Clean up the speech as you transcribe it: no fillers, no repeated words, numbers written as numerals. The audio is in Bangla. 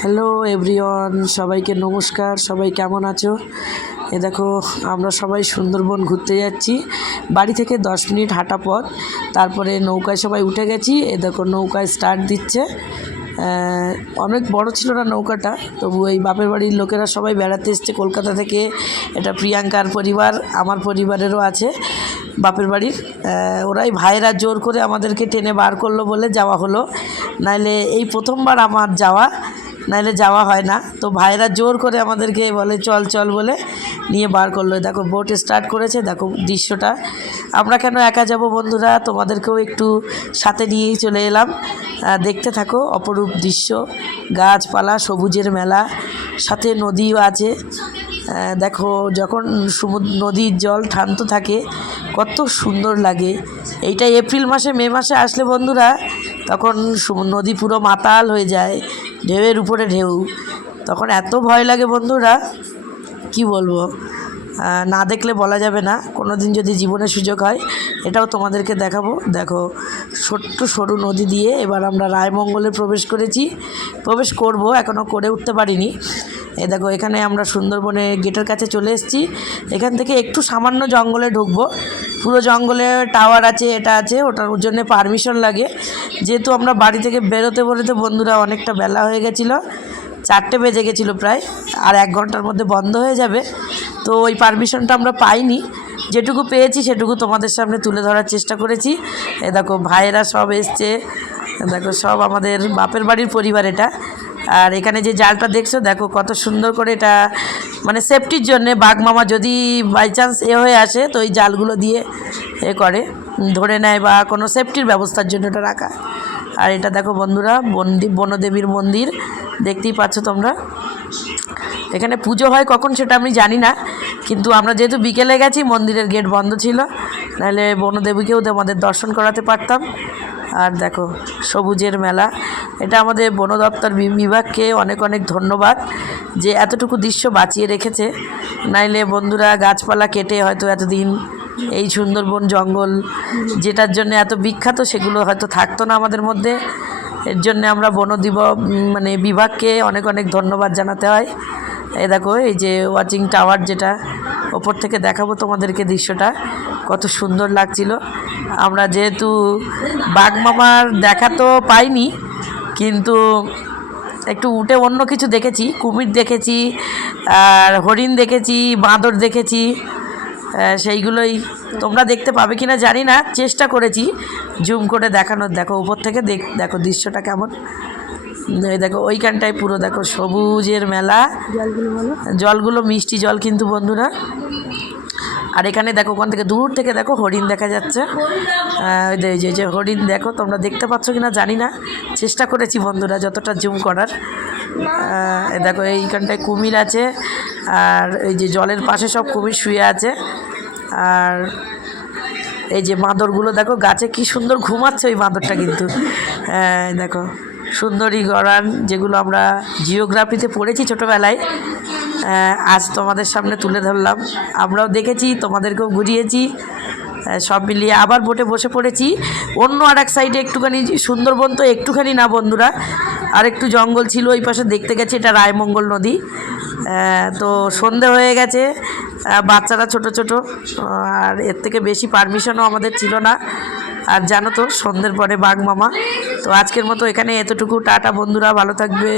হ্যালো এভরিওয়ান, সবাইকে নমস্কার। সবাই কেমন আছো? দেখো আমরা সবাই সুন্দরবন ঘুরতে যাচ্ছি। বাড়ি থেকে 10 মিনিট হাঁটা পথ। তারপরে নৌকায় সবাই উঠে গেছি। দেখো নৌকায় স্টার্ট দিচ্ছে। অনেক বড় ছিল না নৌকাটা, তবু এই বাপের বাড়ির লোকেরা সবাই বেড়াতে এসছে কলকাতা থেকে। এটা প্রিয়াঙ্কার পরিবার, আমার পরিবারেরও আছে বাপের বাড়ির। ওরাই ভাইয়েরা জোর করে আমাদেরকে টেনে বার করলো বলে যাওয়া হলো, নাইলে এই প্রথমবার আমার যাওয়া, নাইলে যাওয়া হয় না। তো ভাইয়েরা জোর করে আমাদেরকে বলে চল চল বলে নিয়ে বার করলো। দেখো বোট স্টার্ট করেছে, দেখো দৃশ্যটা। আমরা কেন একা যাব বন্ধুরা, তোমাদেরকেও একটু সাথে নিয়েই চলে এলাম। দেখতে থাকো অপরূপ দৃশ্য, গাছপালা, সবুজের মেলা, সাথে নদীও আছে। দেখো যখন নদীর জল শান্ত থাকে কত সুন্দর লাগে। এইটা এপ্রিল মাসে, মে মাসে আসলে বন্ধুরা, তখন নদী পুরো মাতাল হয়ে যায়, ঢেউয়ের উপরে ঢেউ। তখন এত ভয় লাগে বন্ধুরা, কি বলবো, না দেখলে বলা যাবে না। কোনো দিন যদি জীবনে সুযোগ হয় এটাও তোমাদেরকে দেখাবো। দেখো ছোট্ট সরু নদী দিয়ে এবার আমরা রায়মঙ্গলে প্রবেশ করব, এখনও করে উঠতে পারিনি। দেখো এখানে আমরা সুন্দরবনে গেটের কাছে চলে এসেছি। এখান থেকে একটু সামান্য জঙ্গলে ঢুকবো। পুরো জঙ্গলে টাওয়ার আছে, এটা আছে, ওটার জন্য পারমিশন লাগে। যেহেতু আমরা বাড়ি থেকে বেরোতে বন্ধুরা অনেকটা বেলা হয়ে গেছিলো, 4টে বেজে গেছিলো প্রায়, আর 1 ঘন্টার মধ্যে বন্ধ হয়ে যাবে। তো ওই পারমিশনটা আমরা পাইনি, যেটুকু পেয়েছি সেটুকু তোমাদের সামনে তুলে ধরার চেষ্টা করেছি। দেখো ভাইয়েরা সব এসছে, দেখো সব আমাদের বাপের বাড়ির পরিবার এটা। আর এখানে যে জালটা দেখছো, দেখো কত সুন্দর করে, এটা মানে সেফটির জন্যে, বাঘ মামা যদি বাই চান্স হয়ে আসে তো এই জালগুলো দিয়ে করে ধরে নেয়, বা কোনো সেফটির ব্যবস্থার জন্য এটা রাখা। আর এটা দেখো বন্ধুরা বনদেবীর মন্দির, দেখতেই পাচ্ছ তোমরা। এখানে পুজো হয় কখন সেটা আমি জানি না, কিন্তু আমরা যেহেতু বিকেলে গেছি মন্দিরের গেট বন্ধ ছিল, নাহলে বনদেবীকেও আমাদের দর্শন করাতে পারতাম। আর দেখো সবুজের মেলা, এটা আমাদের বন দপ্তর বিভাগকে অনেক অনেক ধন্যবাদ যে এতটুকু দৃশ্য বাঁচিয়ে রেখেছে। নাইলে বন্ধুরা গাছপালা কেটে হয়তো এতদিন এই সুন্দরবন জঙ্গল যেটার জন্য এত বিখ্যাত সেগুলো হয়তো থাকতো না আমাদের মধ্যে। এর জন্য আমরা বিভাগকে অনেক অনেক ধন্যবাদ জানাতে হয়। দেখো এই যে ওয়াচিং টাওয়ার, যেটা ওপর থেকে দেখাবো তোমাদেরকে, দৃশ্যটা কত সুন্দর লাগছিল। আমরা যেহেতু বাঘ মামার দেখা তো পাইনি, কিন্তু একটু উঠে অন্য কিছু দেখেছি, কুমির দেখেছি, আর হরিণ দেখেছি, বাঁদর দেখেছি। সেইগুলোই তোমরা দেখতে পাবে কিনা জানি না, চেষ্টা করেছি জুম করে দেখানোর। দেখো উপর থেকে দেখো দৃশ্যটা কেমন। দেখো ওইখানটায় পুরো দেখো সবুজের মেলা, জলগুলো মিষ্টি জল কিন্তু বন্ধুরা। আর এখানে দেখো ওখান থেকে দূর থেকে দেখো হরিণ দেখা যাচ্ছে। ওই যে হরিণ দেখো, তোমরা দেখতে পাচ্ছ কিনা জানি না, চেষ্টা করেছি বন্ধুরা যতটা জুম করার। দেখো এইখানটায় কুমির আছে, আর এই যে জলের পাশে সব কুমির শুয়ে আছে। আর এই যে বাঁদরগুলো দেখো গাছে কি সুন্দর ঘুমাচ্ছে, ওই বাঁদরটা কিন্তু। দেখো সুন্দরী গড়ান, যেগুলো আমরা জিওগ্রাফিতে পড়েছি ছোটোবেলায়, আজ তোমাদের সামনে তুলে ধরলাম। আমরাও দেখেছি, তোমাদেরকেও ঘুরিয়েছি। সব মিলিয়ে আবার বোটে বসে পড়েছি। অন্য আর এক সাইডে একটুখানি, সুন্দরবন তো একটুখানি না বন্ধুরা, আর একটু জঙ্গল ছিল ওই পাশে, দেখতে গেছি এটা রায়মঙ্গল নদী। তো সন্ধে হয়ে গেছে, বাচ্চারা ছোট ছোট, আর এর থেকে বেশি পারমিশনও আমাদের ছিল না। আর জানো তো সন্ধ্যের পরে বাঘ মামা। তো আজকের মতো এখানে এতটুকু, টাটা বন্ধুরা, ভালো থাকবে।